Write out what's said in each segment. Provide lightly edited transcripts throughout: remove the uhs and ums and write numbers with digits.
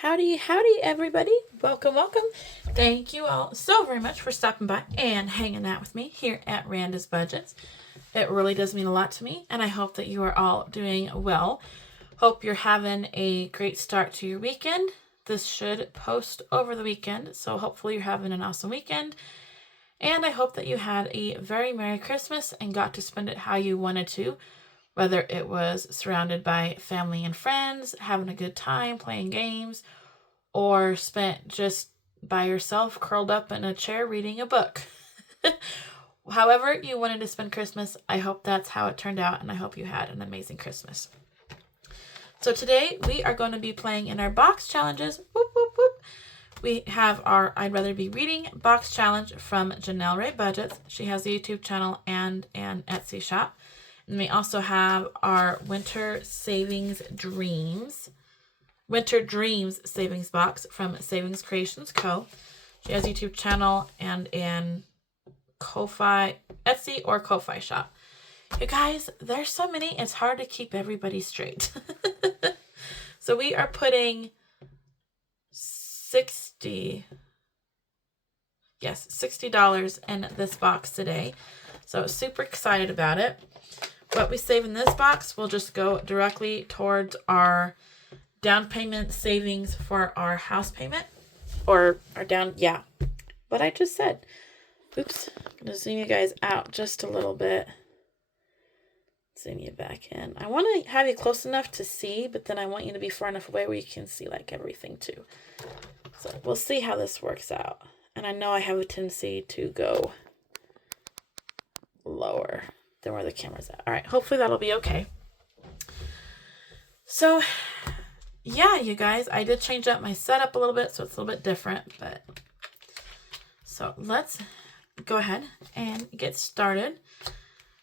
Howdy, howdy, everybody. Welcome, welcome. Thank you all so very much for stopping by and hanging out with me here at Randa's Budgets. It really does mean a lot to me, and I hope that you are all doing well. Hope you're having a great start to your weekend. This should post over the weekend, so hopefully you're having an awesome weekend. And I hope that you had a very Merry Christmas and got to spend it how you wanted to, whether it was surrounded by family and friends, having a good time, playing games, or spent just by yourself, curled up in a chair reading a book. However you wanted to spend Christmas, I hope that's how it turned out, and I hope you had an amazing Christmas. So today we are going to be playing in our box challenges. Whoop, whoop, whoop. We have our I'd Rather Be Reading box challenge from Janelle Ray Budgets. She has a YouTube channel and an Etsy shop. And we also have our Winter Dreams Savings Box from Savings Creations Co. She has a YouTube channel and an Ko-Fi, Etsy or Ko-Fi shop. You guys, there's so many, it's hard to keep everybody straight. So we are putting $60 in this box today. So super excited about it. What we save in this box will just go directly towards our down payment savings for our house payment. Or our what I just said. Oops. I'm going to zoom you guys out just a little bit. Zoom you back in. I want to have you close enough to see, but then I want you to be far enough away where you can see like everything too. So we'll see how this works out. And I know I have a tendency to go lower than where the camera's at. All right, hopefully that'll be okay. So, yeah, you guys, I did change up my setup a little bit, so it's a little bit different. But so let's go ahead and get started.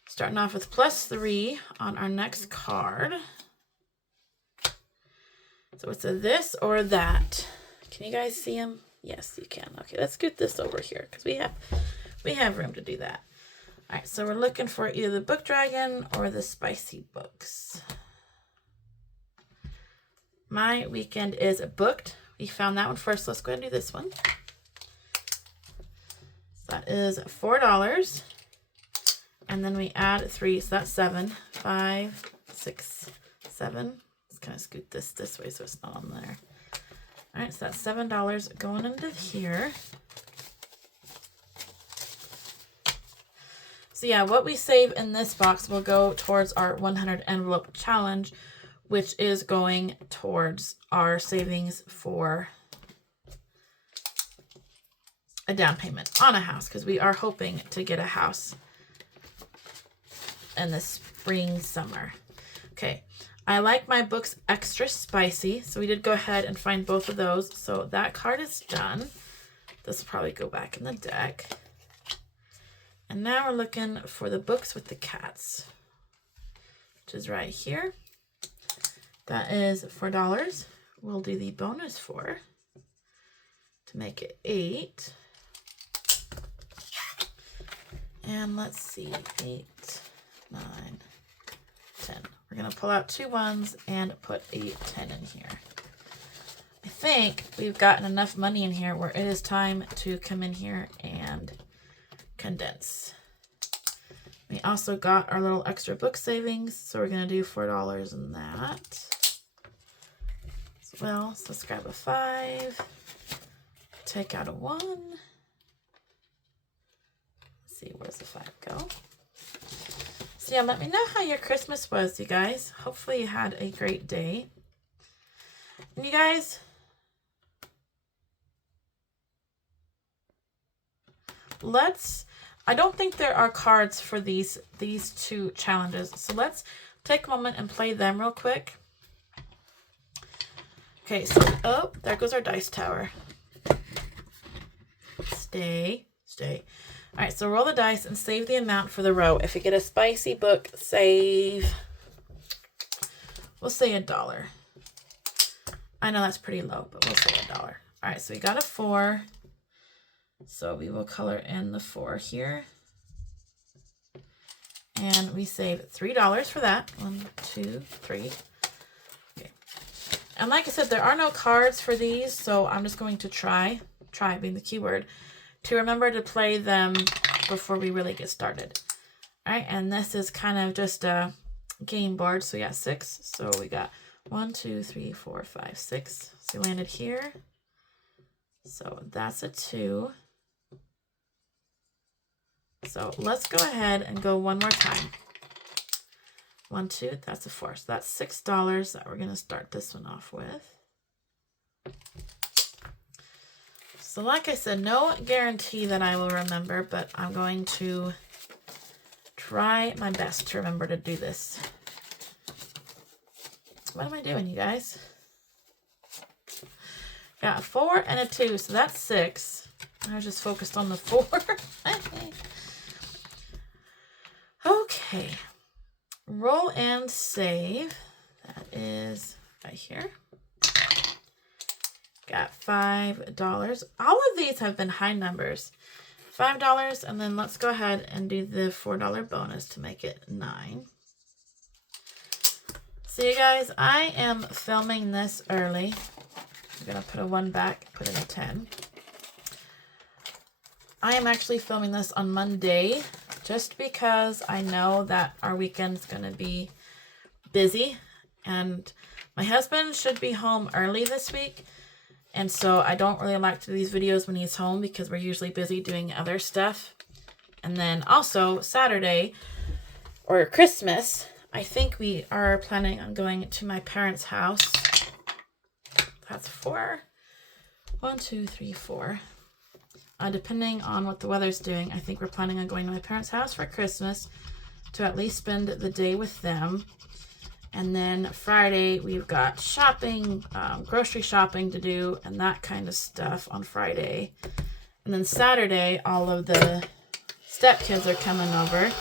Starting off with +3 on our next card. So it's a this or that. Can you guys see them? Yes, you can. Okay, let's scoot this over here because we have room to do that. All right, so we're looking for either the Book Dragon or the Spicy Books. My weekend is booked. We found that one first. Let's go ahead and do this one. So that is $4. And then we add 3, so that's 7. 5, 6, 7. Let's kind of scoot this way so it's not on there. All right, so that's $7 going into here. So yeah, what we save in this box will go towards our 100 envelope challenge, which is going towards our savings for a down payment on a house, because we are hoping to get a house in the spring, summer. Okay, I like my books extra spicy, so we did go ahead and find both of those. So that card is done. This will probably go back in the deck. And now we're looking for the books with the cats, which is right here. That is $4. We'll do the bonus 4 to make it 8. And let's see, 8, 9, 10. We're going to pull out 2 ones and put a 10 in here. I think we've gotten enough money in here where it is time to come in here and condense. We also got our little extra book savings, so we're going to do $4 in that as well. So let's grab a 5, take out a 1. Let's see, where's the 5 go? So yeah, let me know how your Christmas was, you guys. Hopefully you had a great day. And you guys, I don't think there are cards for these 2 challenges. So let's take a moment and play them real quick. Okay, so, oh, there goes our dice tower. Stay. All right, so roll the dice and save the amount for the row. If you get a spicy book, we'll say $1. I know that's pretty low, but we'll say $1. All right, so we got a 4. So we will color in the 4 here. And we save $3 for that. 1, 2, 3. Okay. And like I said, there are no cards for these, so I'm just going to try being the keyword, to remember to play them before we really get started. All right, and this is kind of just a game board. So we got 6. So we got 1, 2, 3, 4, 5, 6. So we landed here. So that's a 2. So let's go ahead and go one more time. 1, 2, that's a 4. So that's $6 that we're going to start this one off with. So like I said, no guarantee that I will remember, but I'm going to try my best to remember to do this. What am I doing, you guys? Got a 4 and a 2, so that's 6. I was just focused on the 4. Okay. Roll and save. That is right here. Got $5. All of these have been high numbers. $5, and then let's go ahead and do the $4 bonus to make it 9. So you guys, I am filming this early. I'm going to put a 1 back, put in a 10. I am actually filming this on Monday just because I know that our weekend's going to be busy, and my husband should be home early this week. And so I don't really like to do these videos when he's home because we're usually busy doing other stuff. And then also Saturday or Christmas, I think we are planning on going to my parents' house. That's 4. 1, 2, 3, 4. Depending on what the weather's doing, I think we're planning on going to my parents' house for Christmas to at least spend the day with them. And then Friday, we've got shopping, grocery shopping to do, and that kind of stuff on Friday. And then Saturday, all of the stepkids are coming over,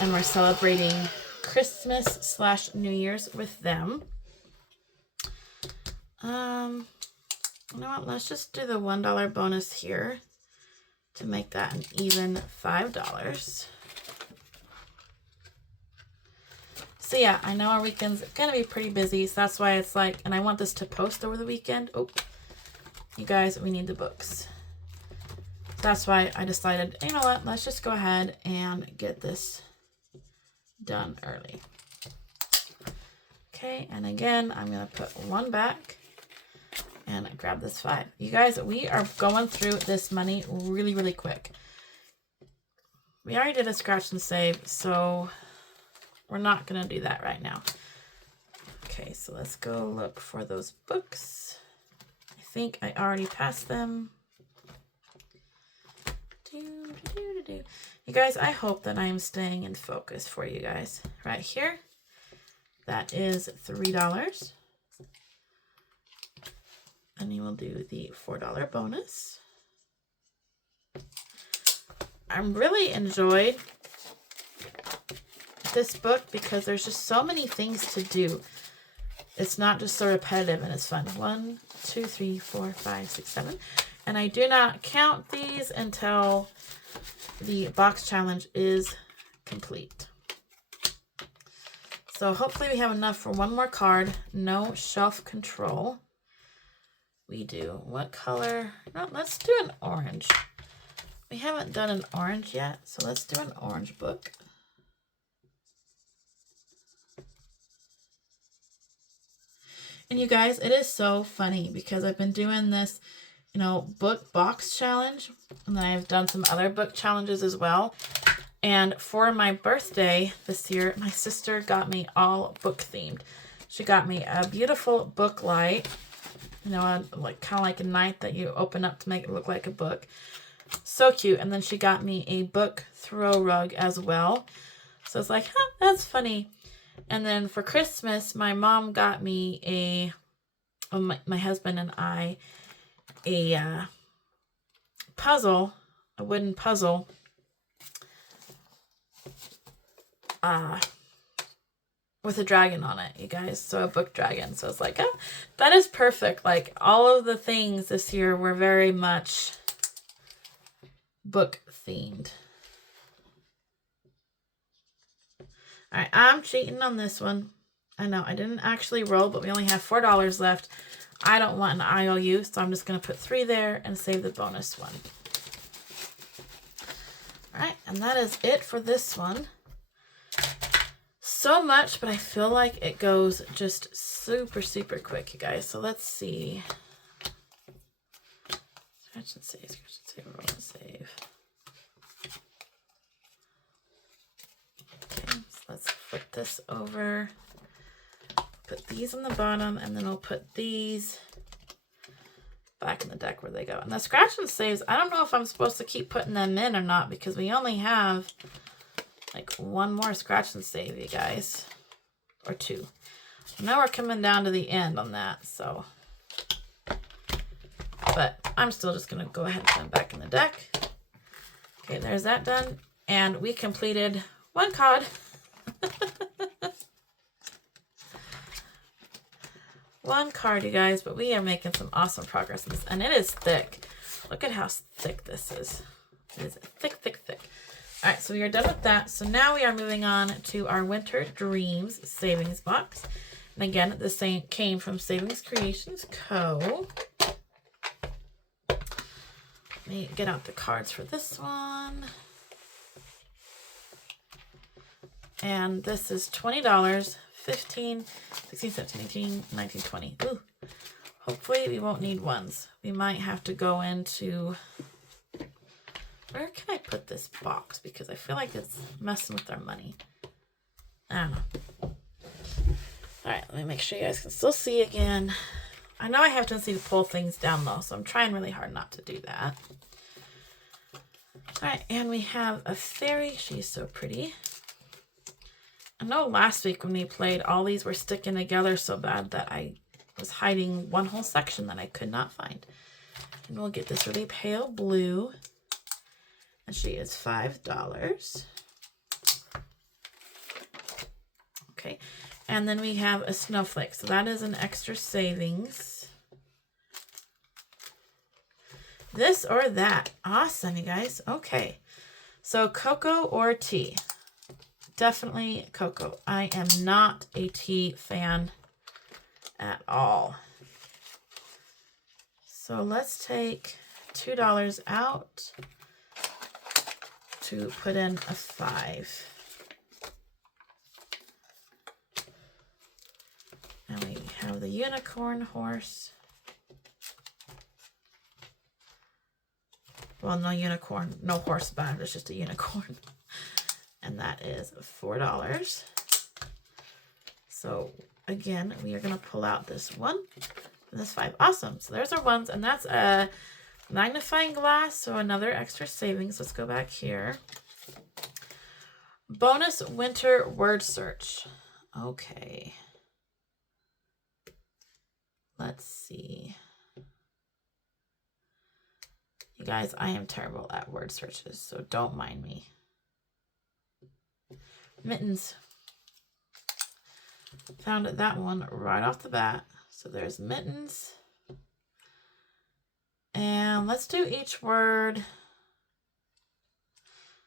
and we're celebrating Christmas/New Year's with them. You know what? Let's just do the $1 bonus here to make that an even $5. So yeah, I know our weekend's going to be pretty busy, so that's why it's like, and I want this to post over the weekend. Oh, you guys, we need the books. So that's why I decided, you know what, let's just go ahead and get this done early. Okay, and again, I'm going to put 1 back and grab this 5. You guys, we are going through this money really, really quick. We already did a scratch and save, so we're not going to do that right now. Okay, so let's go look for those books. I think I already passed them. You guys, I hope that I'm staying in focus for you guys. Right here, that is $3. And you will do the $4 bonus. I'm really enjoyed this book because there's just so many things to do. It's not just so repetitive, and it's fun. 1, 2, 3, 4, 5, 6, 7. And I do not count these until the box challenge is complete. So hopefully we have enough for one more card. No shelf control. We do. What color? No, let's do an orange. We haven't done an orange yet, so let's do an orange book. And you guys, it is so funny because I've been doing this, you know, book box challenge, and then I've done some other book challenges as well. And for my birthday this year, my sister got me all book themed. She got me a beautiful book light, you know, like kind of like a night that you open up to make it look like a book. So cute. And then she got me a book throw rug as well. So it's like, huh, that's funny. And then for Christmas, my mom got me my husband and I, a puzzle, a wooden puzzle, with a dragon on it, you guys. So a book dragon. So it's like, oh, that is perfect. Like all of the things this year were very much book themed. All right, I'm cheating on this one. I know I didn't actually roll, but we only have $4 left. I don't want an IOU, so I'm just going to put 3 there and save the bonus one. All right, and that is it for this one. So much, but I feel like it goes just super, super quick, you guys. So let's see. Scratch and save, roll and save. Okay, so let's flip this over. Put these on the bottom, and then we'll put these back in the deck where they go. And the scratch and saves, I don't know if I'm supposed to keep putting them in or not, because we only have like 1 more scratch and save, you guys. Or 2. Now we're coming down to the end on that, so. But I'm still just going to go ahead and put them back in the deck. Okay, there's that done. And we completed 1 card. 1 card, you guys, but we are making some awesome progress in this. And it is thick. Look at how thick this is. It is thick, thick, thick. All right, so we are done with that. So now we are moving on to our Winter Dreams savings box. And again, the same came from Savings Creations Co. Let me get out the cards for this one. And this is $20. 15, 16, 17, 18, 19, 20. Ooh. Hopefully we won't need ones. We might have to go into... Where can I put this box? Because I feel like it's messing with our money. I don't know. Alright, let me make sure you guys can still see again. I know I have a tendency to pull things down low, so I'm trying really hard not to do that. Alright, and we have a fairy. She's so pretty. I know last week when we played, all these were sticking together so bad that I was hiding one whole section that I could not find. And we'll get this really pale blue. And she is $5. Okay. And then we have a snowflake. So that is an extra savings. This or that. Awesome, you guys. Okay. So cocoa or tea? Definitely cocoa. I am not a tea fan at all. So let's take $2 out to put in a 5. And we have the unicorn horse. Well, no unicorn, no horse band, it's just a unicorn. And that is $4. So again, we are going to pull out this 1 and this 5. Awesome. So there's our ones, and that's a magnifying glass. So another extra savings. Let's go back here. Bonus winter word search. Okay. Let's see. You guys, I am terrible at word searches, so don't mind me. Mittens. Found that one right off the bat. So there's mittens. And let's do each word.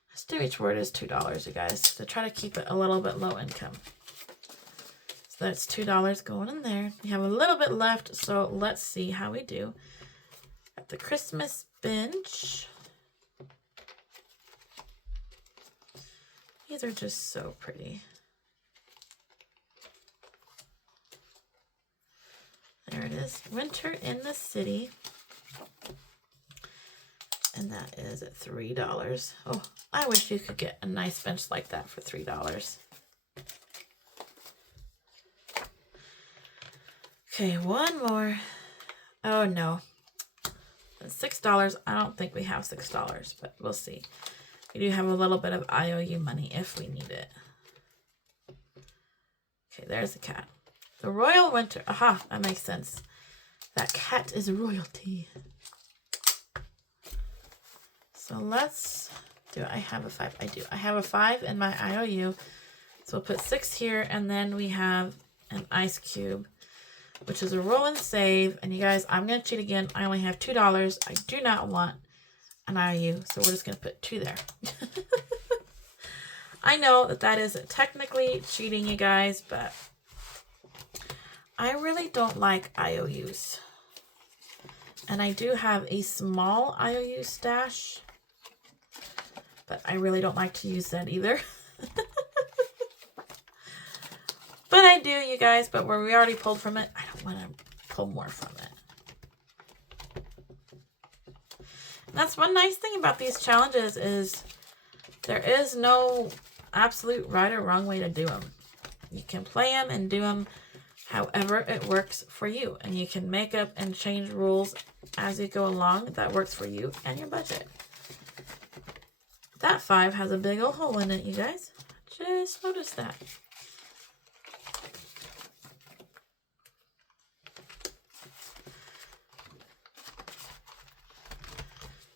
Let's do each word as $2, you guys, to try to keep it a little bit low income. So that's $2 going in there. We have a little bit left, so let's see how we do. At the Christmas bench. These are just so pretty. There it is. Winter in the City. And that is at $3. Oh, I wish you could get a nice bench like that for $3. Okay, one more. Oh no. $6. I don't think we have $6, but we'll see. We do have a little bit of IOU money if we need it. Okay, there's the cat. The Royal Winter. Aha, that makes sense. That cat is royalty. So let's do, I have a 5. I do. I have a 5 in my IOU. So we'll put 6 here, and then we have an ice cube, which is a roll and save. And you guys, I'm going to cheat again. I only have $2. I do not want an IOU, so we're just going to put 2 there. I know that that is technically cheating, you guys, but I really don't like IOUs. And I do have a small IOU stash, but I really don't like to use that either. But I do, you guys, but where we already pulled from it, I don't want to pull more from it. And that's one nice thing about these challenges is there is no absolute right or wrong way to do them. You can play them and do them however it works for you. And you can make up and change rules as you go along that works for you and your budget. That 5 has a big old hole in it, you guys. Just notice that.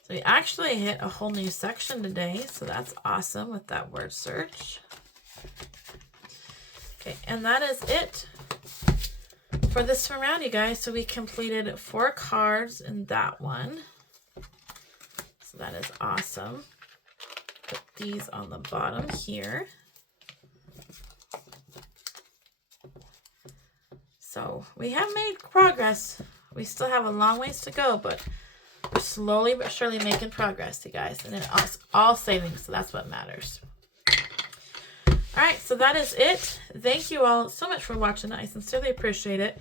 So we actually hit a whole new section today, so that's awesome with that word search. Okay, and that is it for this swim round, you guys. So we completed 4 cards in that one. So that is awesome. Put these on the bottom here. So we have made progress. We still have a long ways to go, but we're slowly but surely making progress, you guys. And it's all savings, so that's what matters. All right, so that is it. Thank you all so much for watching. I sincerely appreciate it.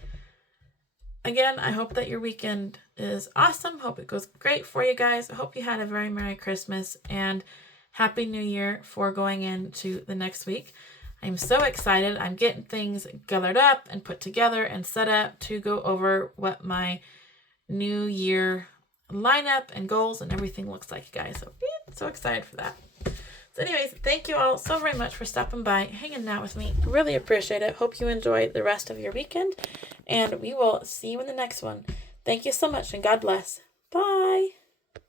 Again, I hope that your weekend is awesome. Hope it goes great for you guys. I hope you had a very Merry Christmas and Happy New Year for going into the next week. I'm so excited. I'm getting things gathered up and put together and set up to go over what my New Year lineup and goals and everything looks like, you guys. So, so excited for that. So anyways, thank you all so very much for stopping by, hanging out with me. Really appreciate it. Hope you enjoy the rest of your weekend, and we will see you in the next one. Thank you so much, and God bless.